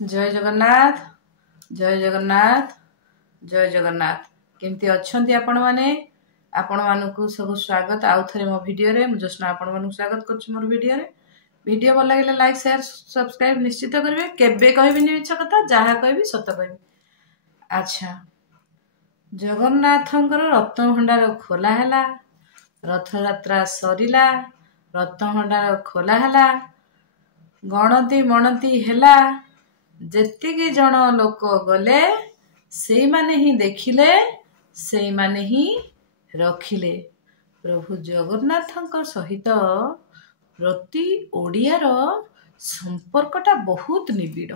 जय जगन्नाथ जय जगन्नाथ जय जगन्नाथ। केमती अच्छंती आपण माने सब स्वागत आउ थे मो वीडियो रे जोस्ना आपण मानू स्वागत करछु मोर वीडियो रे। वीडियो भल लगे लाइक शेयर सब्सक्राइब निश्चित करेंगे। केबे कहबी मिछ कथा जहाँ कहबी सत कहबी। अच्छा, जगन्नाथंकर रत्न भंडार खोला हैला, रथ यात्रा सरिला, रत्न भंडार खोला हैला, गणती मणती हैला, जेतिकी जन लोक गले से माने ही देखिले से माने ही रखिले। प्रभु जगन्नाथ सहित प्रति ओडियार संपर्कटा बहुत निबिड़।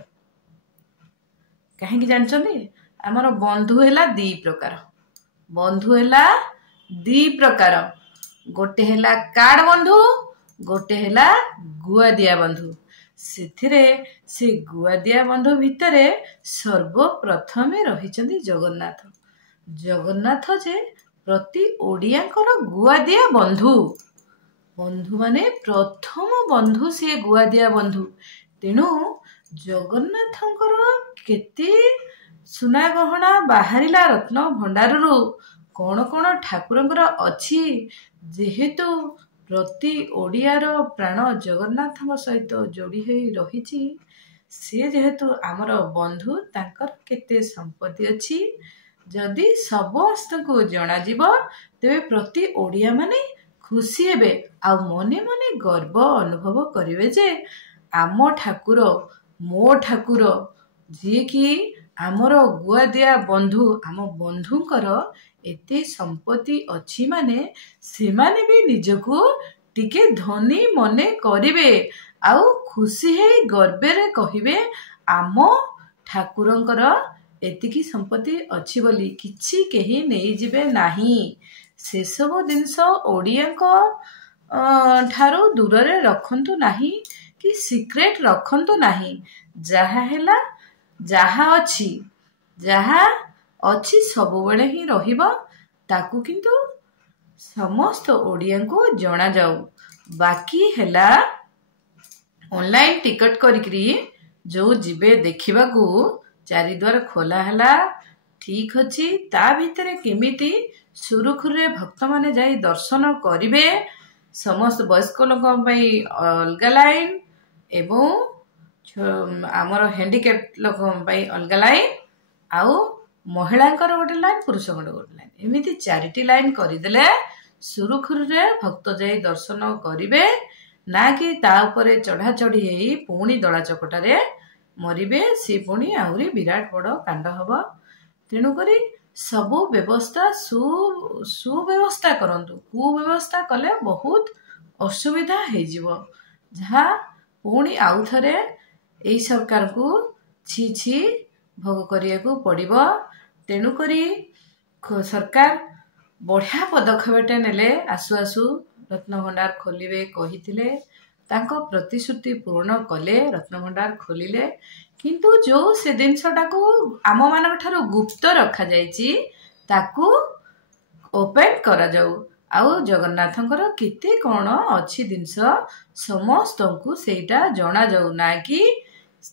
कहीं जानचंदी आमर बंधु हैला दी प्रकार। बंधु हैला दी प्रकार। गोटे हैला कार्ड बंधु, गोटे हैला गुआदिया बंधु। से गुआदिया बंधु भितरे सर्वप्रथमे रहिचंदी जगन्नाथ। जगन्नाथ जे प्रति ओडियांकर गुआदिया बंधु। बंधु माने प्रथम बंधु से गुआदिया बंधु। तेणु जगन्नाथंकर केते सुना गहना बाहरिला रत्न भंडाररू कौन कौन ठाकुरंकर अछि। जेहेतु प्रति ओडियार प्राण जगन्नाथ सहित जोड़ी होई रहिछि, से जेहेतु आमर बंधु तांकर केते संपत्ति अछि जदि समस्त को जना जीव तेबे प्रति ओडिया माने खुशी हेबे आ मने मने गर्व अनुभव करिवे जे आम ठाकुर मो ठाकुर जे कि आमर गुआदिया बंधु आम बंधुंकर एते संपत्ति अछि माने से माने भी निजको टिके धनी मने करिवे आउ खुशी है गर्वेरे कहिवे आम ठाकुरंकर एतिकी संपत्ति अछि बोली किछि केही नेई जिबे नाही। से सब जिनस ओडियांक ठारू दूररे रखंतु नाही कि सिक्रेट रखंतु नाही। जहा अछि सब बेले ही रहिबो ताकू किंतु समस्त ओडियांको जना जाऊ। बाकी हैला ऑनलाइन टिकट करिकरी जो जिबे देखिबा को चारिद्वार खोला हैला ठीक अछि। ता भितरे केमिति सुरुखुरे भक्त माने जाई दर्शन करिवे। समस्त वयस्क लोक पई अलगा लाइन एवं आमर हैंडिकैप लोक पई अलगा लाइन आउ महिलांकर गोटे लाइन पुरुषंकर गोटे लाइन एमिति चारिटी लाइन करिदेले सुरुखुरे भक्त जाई दर्शन करिवे ना कि ता उपरे चढ़ा चढ़ी हेई पुणी दला चकटारे मरिबे। से पुणी आहुरी विराट बड़ कांड हब। तेणु करी सबु व्यवस्था सुव्यवस्था करंतु। कुव्यवस्था कले बहुत असुविधा हे जिवो जहा पुणी आउ थरे एई सरकार को छी छी भोग करिया को पड़िबो। तेणु करी सरकार बढ़िया पदक्षेपटे नेले आसु आसु रत्न भंडार खोलिबे कहिथिले। तांको प्रतिश्रुति पूर्ण कले, रत्न भंडार खोलिले। किंतु जो से जिनसटा को आम मानक ठारू गुप्त रखा जायछि ताकू ओपन करा जाऊ। आउ जगन्नाथंकर केते कोन अछि जिनस समस्तंकु सेटा जना जाऊ ना कि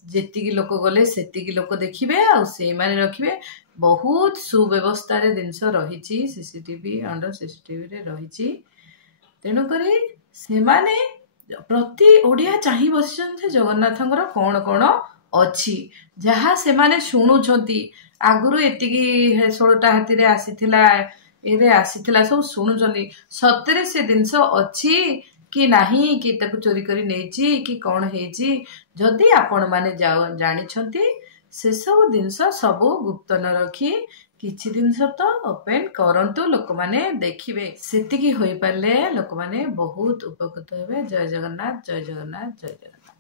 जेतिकी लोक गले सेतिकी लोक देखिबे आउ से माने रखिबे। बहुत सुव्यवस्था रे जिनस रहिछि। सीसीटीवी अंडर सीसीटीवी रे रहिछि। तेणु करी से माने प्रति ओडिया चाहि बसिचंते जगन्नाथंकर कोन कोन अछि जहा से माने सुनुछंती। आगुरु एतिकी 16टा हाथी रे आसीथिला एरे आसीथिला सब सुनुछंती। सतरे से जिनस अछि कि नाही कि ताकू चोरी करी नेछि कि कोन हेछि जदि आपण माने जानिछंती से सब जिनस सब गुप्त न रखी किछि दिन तो ओपन करंतु लोक माने देखिबे। सेतिकी होई पाले लोक माने बहुत उपकृत हेबे। जय जगन्नाथ जय जगन्नाथ जय जगन्नाथ।